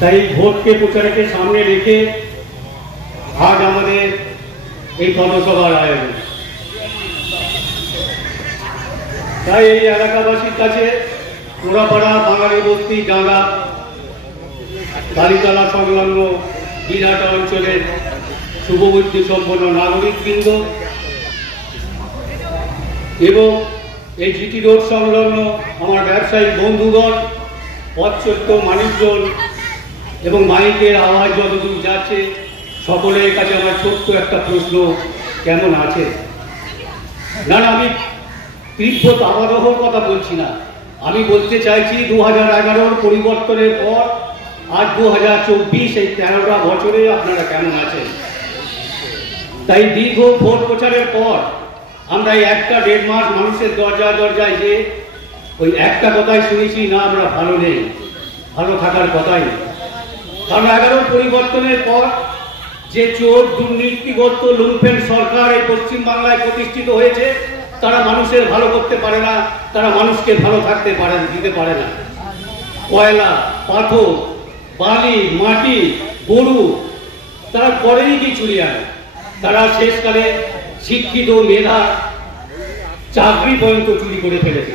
তাই ভোটকে প্রচারকে সামনে রেখে আজ আমাদের এই পথসভার আয়োজন। তাই এই এলাকাবাসীর কাছে পোড়াপাড়া, বাঙালি বস্তি, ডাঙ্গা, কালীতলা সংলগ্ন বিরাটা অঞ্চলের শুভবুদ্ধি সম্পন্ন নাগরিকবৃন্দ এবং এই জিটি রোড সংলগ্ন আমার ব্যবসায়ী বন্ধুগণ, পথচলতি মানুষজন এবং মাইকের আওয়াজ যতদূর যাচ্ছে, সকলের কাছে আমার ছোট্ট একটা প্রশ্ন, কেমন আছে? না, আমি তীব্র তাবাদহর কথা বলছি না, আমি বলতে চাইছি 2011 পরিবর্তনের পর আজ 2024, এই 13টা বছরে আপনারা কেমন আছেন? তাই দীর্ঘ ভোট প্রচারের পর আমরা এই 1-1.5 মাস মানুষের দরজায় যে ওই একটা কথাই শুনেছি, না আমরা ভালো নেই, ভালো থাকার কথাই। কারণ 11 পরিবর্তনের পর যে চোর দুর্নীতিগ্রস্ত লুম্পেন সরকার এই পশ্চিমবাংলায় প্রতিষ্ঠিত হয়েছে, তারা মানুষের ভালো করতে পারে না, তারা মানুষকে ভালো থাকতে দিতে পারে না। কয়লা, পাথর, বালি, মাটি, গরু তারা করেনি কি চুরি আনে, তারা শেষকালে শিক্ষিত মেধা চাকরি পর্যন্ত চুরি করে ফেলেছে।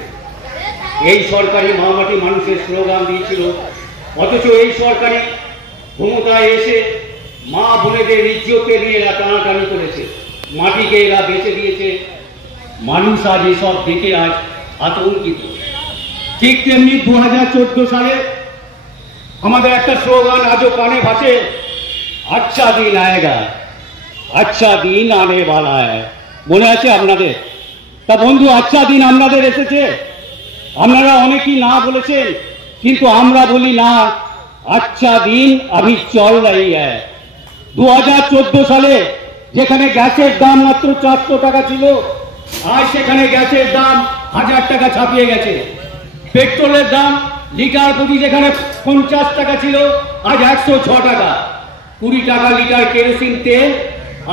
এই সরকারি মহামাটি মানুষের স্লোগান দিয়েছিল, অথচ এই সরকারি ক্ষমতায় এসে মা বোনেদের ইজ্জতকে নিয়ে এরা টানাটানি করেছে, মাটিকে এরা বেঁচে দিয়েছে। মানুষ আজ এসব দেখে আজ আতঙ্কিত। ঠিক তেমনি 2014 সালে আমাদের একটা স্লোগান আজও কানে ভাসে, আচ্ছা দিন আয়েগা, আচ্ছা দিন আনে বালা হ্যায়। মনে আছে আপনাদের? তা বন্ধু, আচ্ছা দিন আপনাদের এসেছে? আপনারা অনেকেই না বলেছেন, কিন্তু আমরা বলি না, আচ্ছা দিন আভি চল রহি হ্যায়। 2014 সালে যেখানে গ্যাসের দাম মাত্র 400 টাকা ছিল, আজ সেখানে গ্যাসের দাম 1000 টাকা ছাপিয়ে গেছে। পেট্রোলের দাম লিটার প্রতি যেখানে 50 টাকা ছিল, আজ 106 টাকা। 20 টাকা লিটার কেরোসিন তেল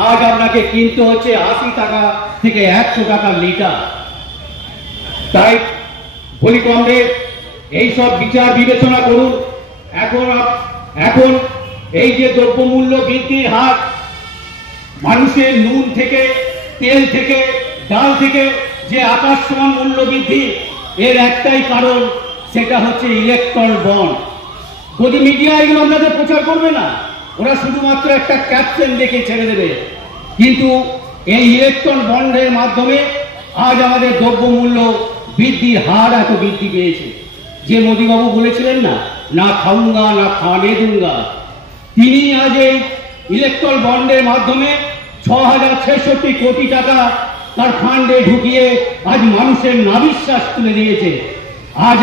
আজ আপনাকে কিনতে হচ্ছে 80 টাকা থেকে 100 টাকা লিটার। তাই বলি কমরেড, এইসব বিচার বিবেচনা করুন। এখন এই যে দ্রব্যমূল্য বৃদ্ধির হার, মানুষের নুন থেকে, তেল থেকে, ডাল থেকে যে আকাশ সমান মূল্য বৃদ্ধি, এর একটাই কারণ, সেটা হচ্ছে ইলেকট্রল বন্ড। যদি মিডিয়া এগুলো আপনাদের প্রচার করবে না, ওরা শুধুমাত্র একটা ক্যাপশন দেখে ছেড়ে দেবে। কিন্তু এই ইলেকট্রল বন্ডের মাধ্যমে আজ আমাদের দ্রব্যমূল্য বৃদ্ধির হার এত বৃদ্ধি পেয়েছে। যে মোদীবাবু বলেছিলেন না, না খাউঙ্গা না খানে দুঙ্গা, তিনি আজ এই ইলেকট্রল বন্ডের মাধ্যমে 6066 কোটি টাকা তার ফান্ডে ঢুকিয়ে আজ মানুষের নাবিশ্বাস তুলে দিয়েছে। আজ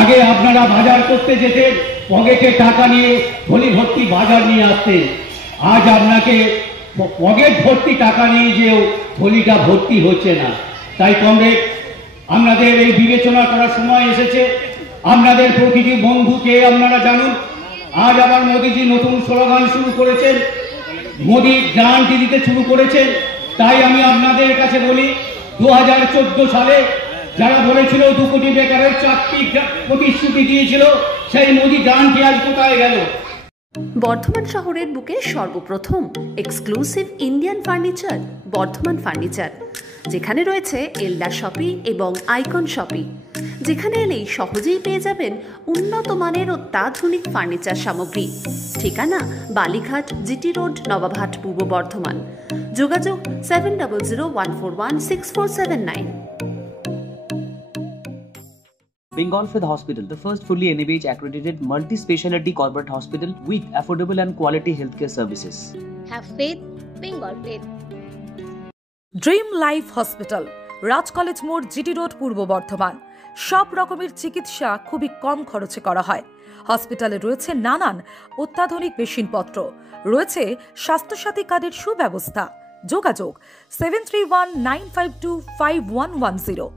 আগে আপনারা বাজার করতে যেতেন, পকেটে টাকা নিয়ে থলি ভর্তি বাজার নিয়ে আসতেন। আজ আপনাকে পকেট ভর্তি টাকা নিয়ে যেও থলিটা ভর্তি হচ্ছে না। তাই কমরেড, আপনাদের এই বিবেচনা করার সময় এসেছে। আপনাদের প্রতিটি বন্ধুকে আপনারা জানুন, আজ আবার মোদীজি নতুন স্লোগান শুরু করেছেন, মোদী গ্যারান্টি দিতে শুরু করেছেন। তাই আমি আপনাদের কাছে বলি, 2014 সালে যারা বলেছিল 2 কোটি বেকারের চাকরি প্রতিশ্রুতি দিয়েছিল, সেই মোদী গ্যারান্টি আজ কোথায় গেল? বর্ধমান শহরের বুকে সর্বপ্রথম exclusive Indian furniture Bardhaman furniture, যেখানে রয়েছে এলডা শপি এবং আইকন শপি, যেখানে এলেই সহজেই পেয়ে যাবেন উন্নত মানের অত্যাধুনিক ফার্নিচার সামগ্রী। ঠিকানা বালিঘাট, জিটি রোড, নবাবহাট, পূর্ব বর্ধমান। যোগাযোগ 7001416479। Bengal Fifth Hospital, the first fully NABH accredited multi-specialty corporate hospital with affordable and quality healthcare services. Have faith, Bengal Faith. Dream life hospital, Raj college মোড়, জিটি রোড, পূর্ব বর্ধমান। সব রকমের চিকিৎসা খুবই কম খরচে করা হয়। হসপিটালে রয়েছে নানান অত্যাধুনিক মেশিনপত্র, রয়েছে স্বাস্থ্যসাথী কার্ডের সুব্যবস্থা। যোগাযোগ 7319525110।